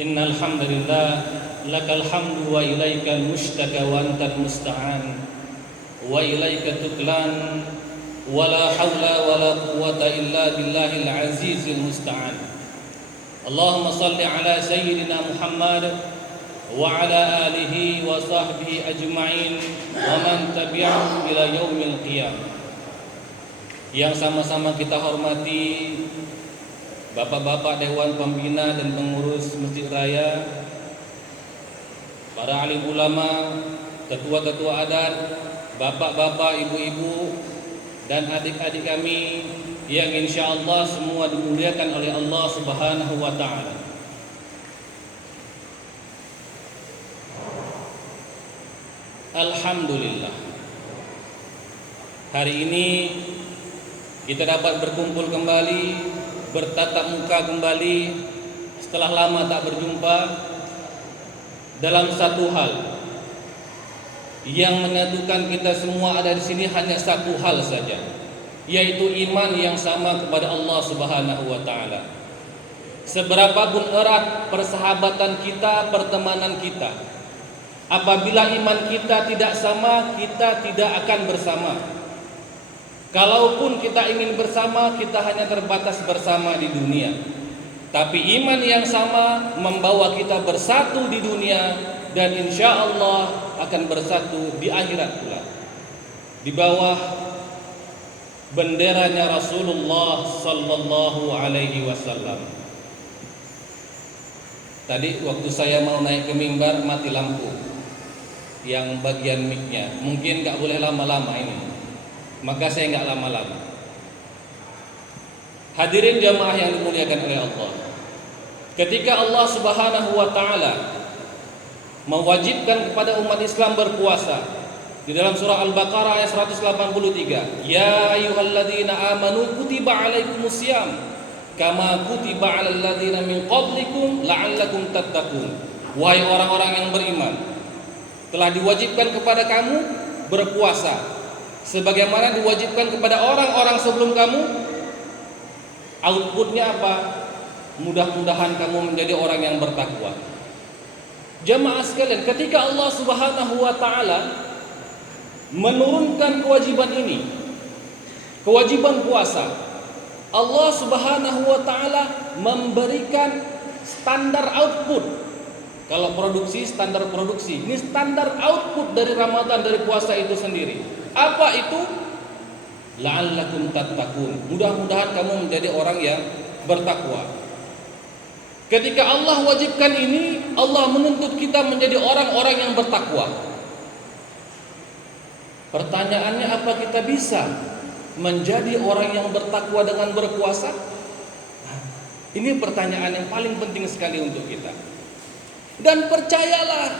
Innal hamdalillah lakal hamdu wa ilaikal mushtaka wa antal musta'an wa ilaika tuklan wa la hawla wa la quwwata illa billahil azizil musta'an. Allahumma salli ala sayyidina Muhammad wa ala alihi wa sahbihi ajma'in wa man tabi'ahum ila yaumil qiyamah. Yang sama-sama kita hormati Bapak-bapak Dewan Pembina dan Pengurus Masjid Raya, para alim ulama, ketua-ketua adat, bapak-bapak, ibu-ibu, dan adik-adik kami yang insya Allah semua dimuliakan oleh Allah Subhanahu wa Ta'ala. Alhamdulillah, hari ini kita dapat berkumpul kembali, bertatap muka kembali setelah lama tak berjumpa dalam satu hal yang menyatukan kita semua ada di sini, hanya satu hal saja, yaitu iman yang sama kepada Allah Subhanahu wa Ta'ala. Seberapapun erat persahabatan kita, pertemanan kita, apabila iman kita tidak sama, kita tidak akan bersama. Kalaupun kita ingin bersama, kita hanya terbatas bersama di dunia. Tapi iman yang sama membawa kita bersatu di dunia, dan insya Allah akan bersatu di akhirat pula, di bawah benderanya Rasulullah Sallallahu Alaihi Wasallam. Tadi waktu saya mau naik ke mimbar mati lampu yang bagian mic-nya. Mungkin gak boleh lama-lama ini, maka saya nggak lama-lama. Hadirin jamaah yang dimuliakan oleh Allah, ketika Allah Subhanahu wa Ta'ala mewajibkan kepada umat Islam berpuasa di dalam surah Al-Baqarah ayat 183, ya ayyuhalladzina amanu kutiba alaikumusiyam kama kutiba alal ladzina min qablikum la'allakum tattaqun. Wahai orang-orang yang beriman, telah diwajibkan kepada kamu berpuasa sebagaimana diwajibkan kepada orang-orang sebelum kamu. Outputnya apa? Mudah-mudahan kamu menjadi orang yang bertakwa. Jamaah sekalian, ketika Allah Subhanahu wa Ta'ala menurunkan kewajiban ini, kewajiban puasa, Allah Subhanahu wa Ta'ala memberikan standar output. Kalau produksi, standar produksi. Ini standar output dari Ramadan, dari puasa itu sendiri. Apa itu? La'allakum tattaqun. Mudah-mudahan kamu menjadi orang yang bertakwa. Ketika Allah wajibkan ini, Allah menuntut kita menjadi orang-orang yang bertakwa. Pertanyaannya, apa kita bisa menjadi orang yang bertakwa dengan berpuasa? Ini pertanyaan yang paling penting sekali untuk kita. Dan percayalah,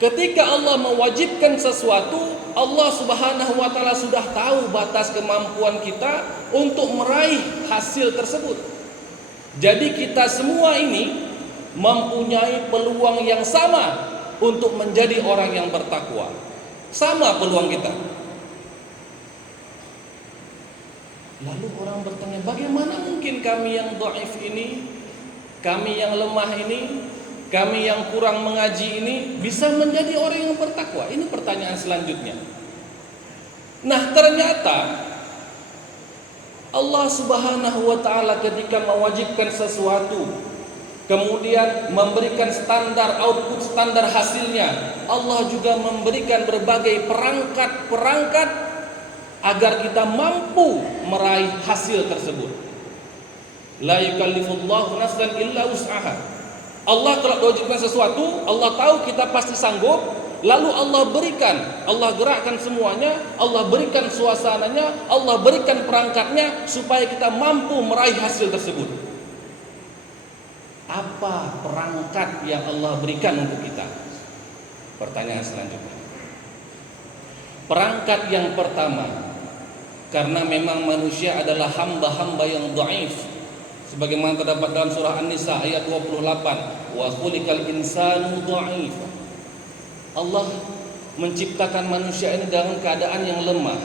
ketika Allah mewajibkan sesuatu, Allah Subhanahu wa Ta'ala sudah tahu batas kemampuan kita untuk meraih hasil tersebut. Jadi kita semua ini mempunyai peluang yang sama untuk menjadi orang yang bertakwa. Sama peluang kita. Lalu orang bertanya, bagaimana mungkin kami yang dhaif ini, kami yang lemah ini, kami yang kurang mengaji ini bisa menjadi orang yang bertakwa? Ini pertanyaan selanjutnya. Nah, ternyata Allah Subhanahu wa Ta'ala ketika mewajibkan sesuatu, kemudian memberikan standar output, standar hasilnya, Allah juga memberikan berbagai perangkat-perangkat agar kita mampu meraih hasil tersebut. La yukallifullahu nafsan illa wus'aha. Allah kalau mewajibkan sesuatu, Allah tahu kita pasti sanggup, lalu Allah berikan, Allah gerakkan semuanya, Allah berikan suasananya, Allah berikan perangkatnya supaya kita mampu meraih hasil tersebut. Apa perangkat yang Allah berikan untuk kita? Pertanyaan selanjutnya. Perangkat yang pertama, karena memang manusia adalah hamba-hamba yang dhaif, sebagaimana terdapat dalam surah An-Nisa ayat 28, wa khuliqal insanu dhaif. Allah menciptakan manusia ini dalam keadaan yang lemah,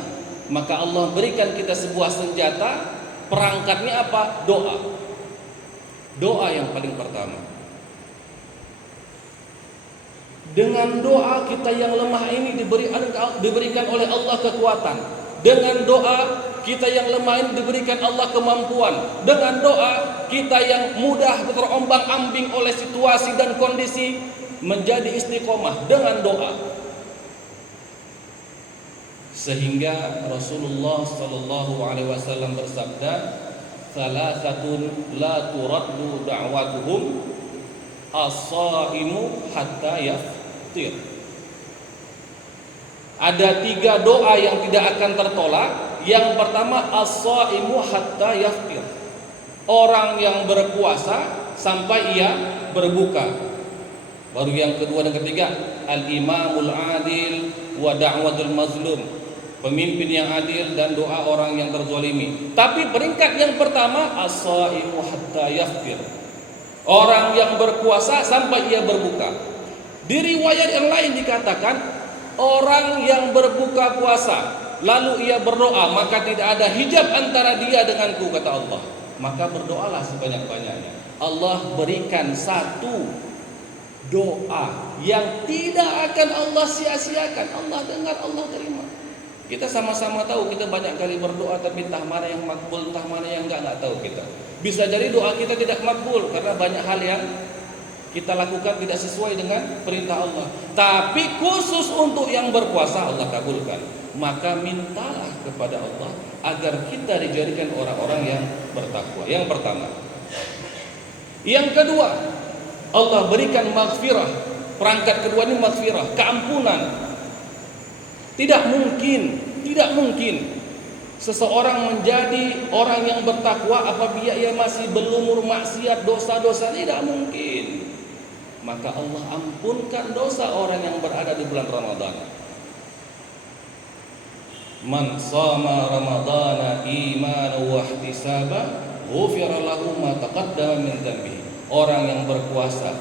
maka Allah berikan kita sebuah senjata. Perangkatnya apa? Doa. Doa yang paling pertama. Dengan doa kita yang lemah ini diberikan oleh Allah kekuatan. Dengan doa kita yang lemah ini diberikan Allah kemampuan. Dengan doa kita yang mudah terombang-ambing oleh situasi dan kondisi menjadi istiqomah dengan doa. Sehingga Rasulullah sallallahu alaihi wasallam bersabda, "Salasatun la turaddu da'watuhum as-shaimu hatta yaftir." Ada 3 doa yang tidak akan tertolak. Yang pertama, as-shaimu hatta yaftir. Orang yang berpuasa sampai ia berbuka. Baru yang kedua dan ketiga, al-imamul adil wa da'watul mazlum. Pemimpin yang adil dan doa orang yang terzalimi. Tapi peringkat yang pertama, as-shaimu hatta yaftir. Orang yang berpuasa sampai ia berbuka. Di riwayat yang lain dikatakan, orang yang berbuka puasa lalu ia berdoa, maka tidak ada hijab antara dia denganku, kata Allah. Maka berdoalah sebanyak-banyaknya. Allah berikan satu doa yang tidak akan Allah sia-siakan. Allah dengar, Allah terima. Kita sama-sama tahu, kita banyak kali berdoa tapi entah mana yang makbul, entah mana yang enggak tahu kita. Bisa jadi doa kita tidak makbul karena banyak hal yang kita lakukan tidak sesuai dengan perintah Allah. Tapi khusus untuk yang berpuasa Allah kabulkan. Maka mintalah kepada Allah agar kita dijadikan orang-orang yang bertakwa. Yang pertama. Yang kedua, Allah berikan maghfirah. Perangkat kedua ini maghfirah, keampunan. Tidak mungkin seseorang menjadi orang yang bertakwa apabila ia masih berlumur maksiat, dosa-dosa. Tidak mungkin. Maka Allah ampunkan dosa orang yang berada di bulan Ramadan. Man shama ramadana imanan wa ihtisaba ghufira lahu ma taqaddama min dhanbihi. Orang yang berpuasa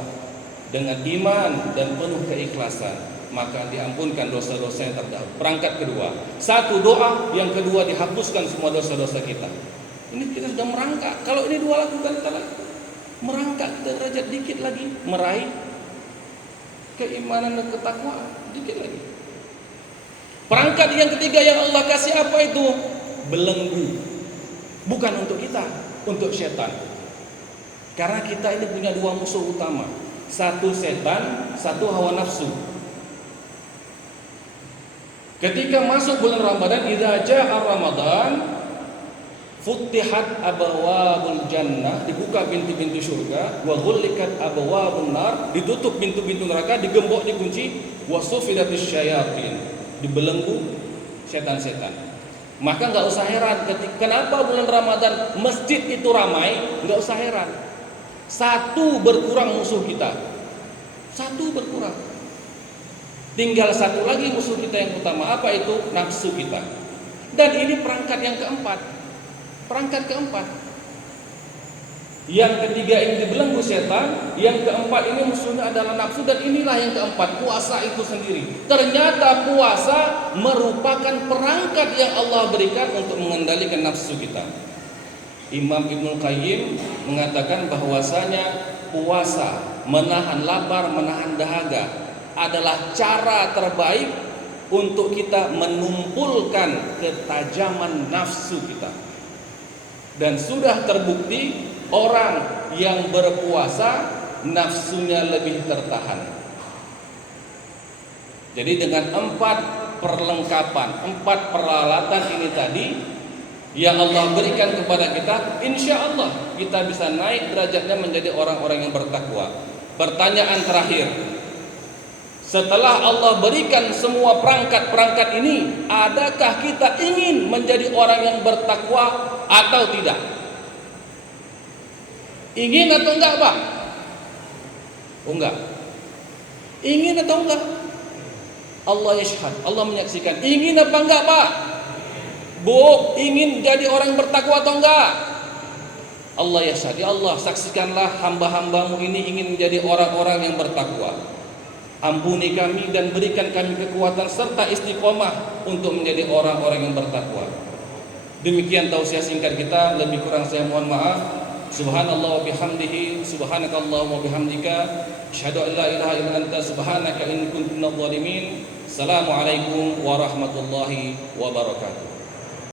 dengan iman dan penuh keikhlasan, maka diampunkan dosa-dosa yang terdahulu. Perangkat kedua, satu doa, yang kedua dihapuskan semua dosa-dosa kita. Ini kita sudah merangkak. Kalau ini dua lakukan, kita lagi merangkak kita derajat dikit lagi, meraih keimanan dan ketakwaan dikit lagi. Perangkat yang ketiga yang Allah kasih apa itu? Belenggu. Bukan untuk kita, untuk setan. Karena kita ini punya 2 musuh utama. Satu setan, satu hawa nafsu. Ketika masuk bulan Ramadan, idza jaa Ramadan, futtihat abwabul jannah, dibuka pintu-pintu surga, wa ghullikat abwabun nar, ditutup pintu-pintu neraka, digembok, dikunci, wa sufidatis syayatin, dibelenggu setan-setan. Maka enggak usah heran kenapa bulan Ramadan masjid itu ramai, enggak usah heran. Satu berkurang musuh kita. Satu berkurang. Tinggal satu lagi musuh kita yang utama, apa itu? Nafsu kita. Dan ini perangkat yang keempat. Perangkat keempat. Yang ketiga ini dibelenggu setan, yang keempat ini musuhnya adalah nafsu, dan inilah yang keempat, puasa itu sendiri. Ternyata puasa merupakan perangkat yang Allah berikan untuk mengendalikan nafsu kita. Imam Ibnul Qayyim mengatakan bahwasanya puasa, menahan lapar, menahan dahaga adalah cara terbaik untuk kita menumpulkan ketajaman nafsu kita. Dan sudah terbukti orang yang berpuasa nafsunya lebih tertahan. Jadi dengan 4 perlengkapan, 4 peralatan ini tadi yang Allah berikan kepada kita, insya Allah kita bisa naik derajatnya menjadi orang-orang yang bertakwa. Pertanyaan terakhir, setelah Allah berikan semua perangkat-perangkat ini, adakah kita ingin menjadi orang yang bertakwa atau tidak? Ingin atau enggak, Pak? Oh enggak. Ingin atau enggak? Allah yashhad, Allah menyaksikan. Ingin apa enggak, Pak? Bu, ingin jadi orang yang bertakwa atau enggak? Allah yashhad, ya Allah, saksikanlah hamba-hambamu ini ingin menjadi orang-orang yang bertakwa. Ampuni kami dan berikan kami kekuatan serta istiqomah untuk menjadi orang-orang yang bertakwa. Demikian tausiah singkat kita, lebih kurang saya mohon maaf. Subhanallah wa bihamdihi, subhanakallahumma wa bihamdika, asyhadu an la ilaha illa anta, subhanaka inni kuntu minadh dhalimin. Assalamualaikum warahmatullahi wabarakatuh.